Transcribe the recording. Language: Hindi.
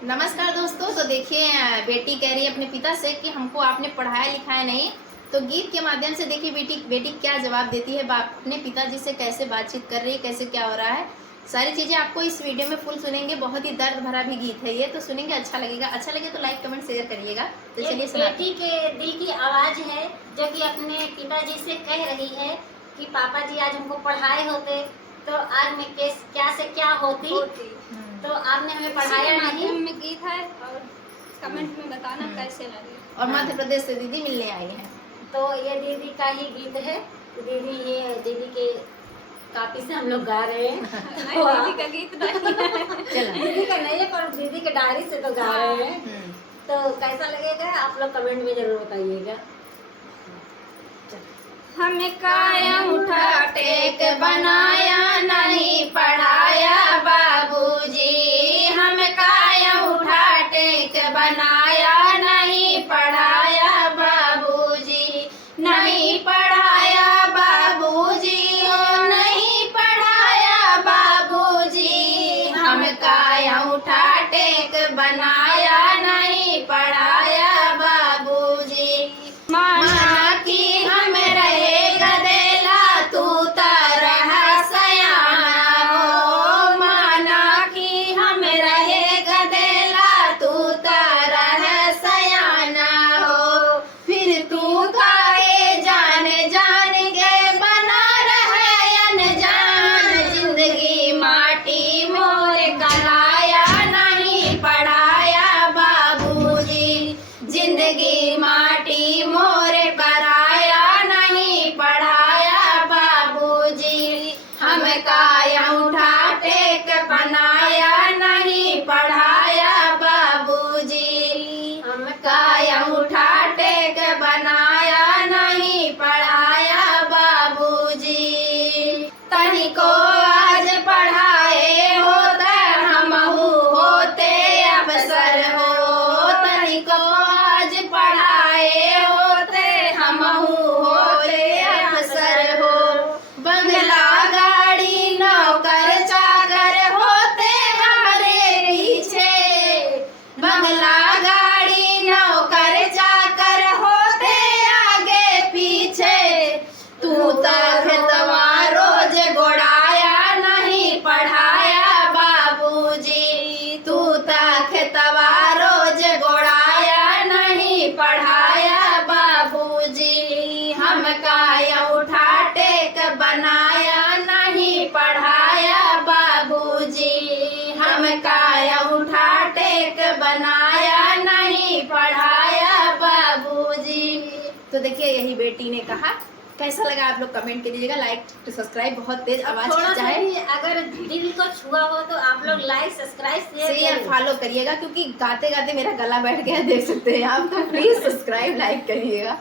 नमस्कार दोस्तों। तो देखिए, बेटी कह रही है अपने पिता से कि हमको आपने पढ़ाया लिखाया नहीं। तो गीत के माध्यम से देखिए बेटी क्या जवाब देती है, अपने पिताजी से कैसे बातचीत कर रही है, कैसे क्या हो रहा है। सारी चीजें आपको इस वीडियो में फुल सुनेंगे। बहुत ही दर्द भरा भी गीत है ये, तो सुनेंगे, अच्छा लगेगा। अच्छा लगे तो लाइक कमेंट शेयर करिएगा। तो चलिए बेटी के दिल की आवाज है जो कि अपने पिताजी से कह रही है कि पापा जी आज हमको पढ़ाए होते तो आज मैं क्या से क्या होती। तो आपने हमें पढ़ाया नहीं। में गीत है और कमेंट में बताना कैसे लगे। और मध्य प्रदेश से दीदी मिलने आई है। तो ये दीदी का ही गीत है। दीदी के काफी से हम लोग गा रहे हैं। दीदी का गीत दीदी का नहीं है पर दीदी के डायरी से तो गा रहे हैं। तो कैसा लगेगा आप लोग कमेंट में जरूर बताइएगा। हमें काया उठा टेक बनाया नहीं पढ़ाया बाबूजी, हम काया उठा टेक बनाया नहीं पढ़ाया बाबूजी, नहीं पढ़ाया बाबूजी, ओ नहीं पढ़ाया बाबूजी, हम काया उठा टेक बनाया नहीं पढ़ाया बाबूजी। माना कि हम रहे गदेला तू तरह सयाना हो, माना कि हम रहे गदेला तू तरह सयाना हो, फिर तू काहे जान जान के बना रहे अनजान, जिंदगी माटी मोर कराया नहीं पढ़ाया बाबूजी, जिंदगी माटी मोर कराया नहीं पढ़ाया बाबूजी, हम काया उठा टेक बनाया नहीं पढ़ाया बाबूजी, हम काया उठा टेक बनाया नहीं पढ़ाया बाबूजी। तनिको आज पढ़ाए होता हमहू होते अफसर हो, तनिको आज पढ़ाए होते हमहू होते अफसर हो, बंगला गाड़ी नौकर चाकर होते हमारे पीछे, बंगला गाड़ी नौकर चाकर होते आगे पीछे, तू तो खेतवा रोज गोड़ाया नहीं पढ़ाया बाबूजी, तू तो खेतवा रोज गोड़ाया नहीं पढ़ाया बाबूजी, हम काया उठा टेक बनाया नहीं पढ़ाया बाबूजी, हम काया उठा टेक बनाया नहीं पढ़ाया बाबूजी। तो देखिए यही बेटी ने कहा। कैसा लगा आप लोग कमेंट कीजिएगा, लाइक तो सब्सक्राइब बहुत तेज आवाज थोड़ा सा चाहे भी अगर दिल को छुआ हो तो आप लोग लाइक सब्सक्राइब शेयर फॉलो करिएगा, क्योंकि गाते गाते मेरा गला बैठ गया, देख सकते हैं आप। तो प्लीज सब्सक्राइब लाइक करिएगा।